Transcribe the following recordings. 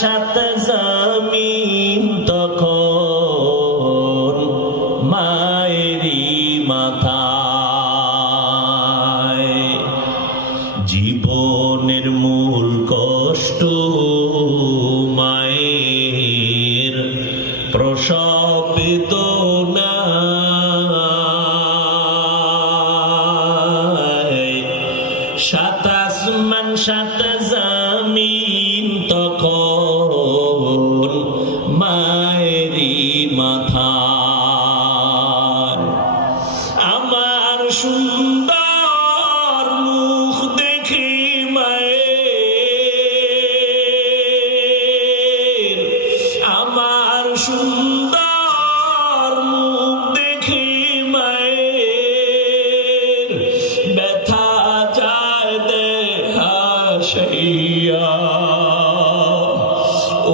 সাত জমিন তখন মায়েরই মাথায়। জীবনের মূল কষ্ট মায়ের প্রসব বেদনা। সাত আসমান সাত জমিন তখন মায়েরই মাথায়। আমার সুন্দর মুখ দেখে মায়ের, আমার সুন্দর মুখ দেখে মায়ের ব্যথা যায় দেহা সইয়া।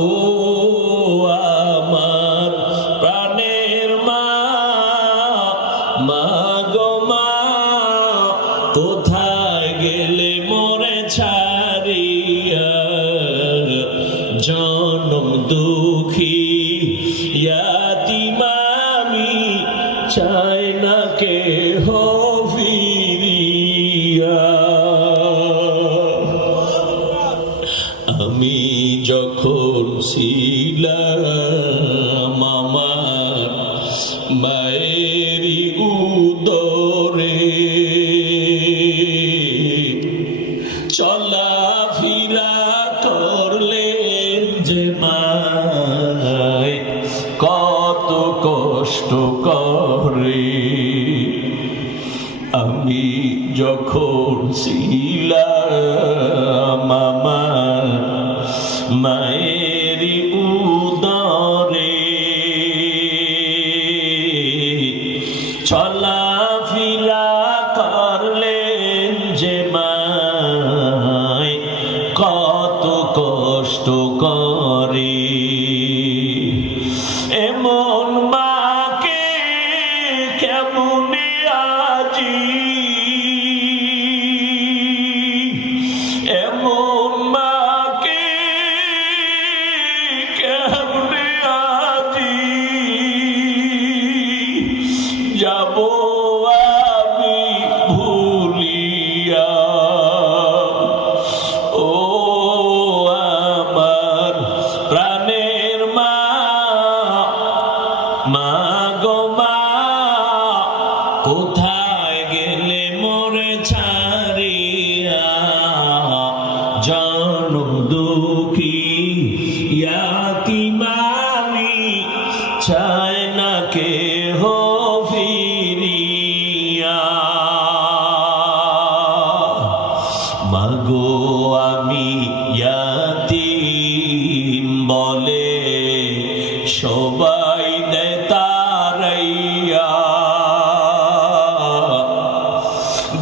ও আমার প্রাণের মা, মা গো মা, কোথায় গেলে মোরে ছাড়িয়া? জনম দুঃখী ইয়াতীম আমি, চাই না কেহ ফিরিয়া। আমি যখন ছিলাম আমার মায়েরই উদরে, চলাফেরা করলেন যে মায় কত কষ্ট করে। আমি যখন ছিলাম আমার মায়েরই উদরে, চলাফেরা করলেন যে মায় কত কষ্ট করে। এমন মাকে কেমনে আজি, এমন মাকে কেমনে আজি যাব আমি ভুলিয়া। ও আমার প্রাণের মা, মা গো মা, কোথায় গেলে মোরে ছাড়িয়া? জনম দুঃখী ইয়াতীম আমি, চাই না কেহ ফিরিয়া। মাগো আমি ইয়াতীম বলে সবাই দেয় তাড়াইয়া।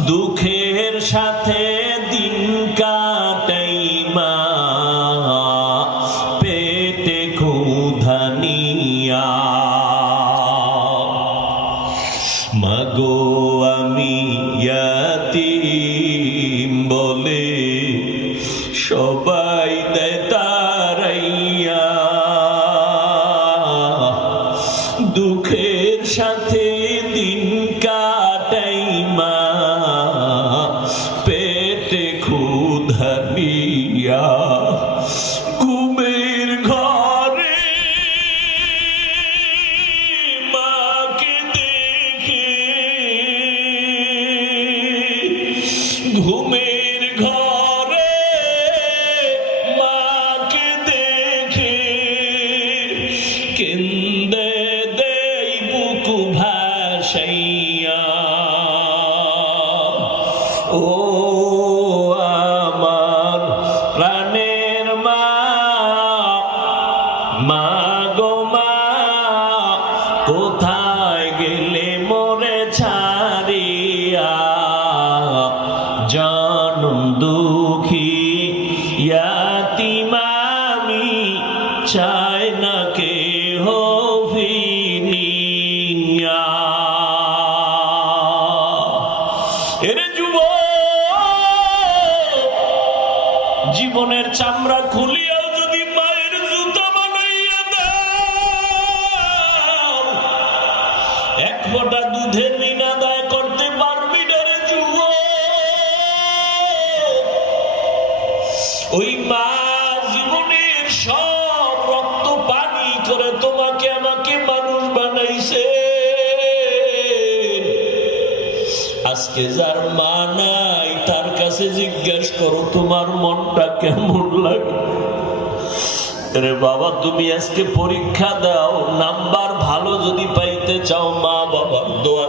দুঃখের সাথে দিন কাটাই মা, পেটে ক্ষুধা নিয়া। মাগো আমি ইয়াতীম বলে সবাই দেয় তাড়াইয়া। দুঃখের সাথে দিন কাটাই মা, পেটে ক্ষুধা নিয়া। ঘুমের ঘরে মাকে দেখে, ঘুমের ঘরে মাকে দেখে কেন্দে দেই বুক ভাসাইয়া। ও আমার প্রাণের মা, মা গো মা, কোথায় গেলে মোরে ছাড়িয়া? জনম দুঃখী ইয়াতীম আমি, চাই না কেহ ফিরিয়া। এরে যুবক, জীবনের চামড়া খুলিয়াও যদি মায়ের ফোঁটা দুধের ঋণ আদায় করতে পারবি না রে যুবক। ওই মা জীবনের সব রক্ত পানি করে তোমাকে আমাকে মানুষ বানাইছে। আজকে যার মা নাই তার কাছে জিজ্ঞেস করো তোমার মনটা কেমন লাগে। রে বাবা, তুমি আজকে পরীক্ষা দাও, নাম্বার ভালো যদি পাইতে চাও মা বাবার দোয়া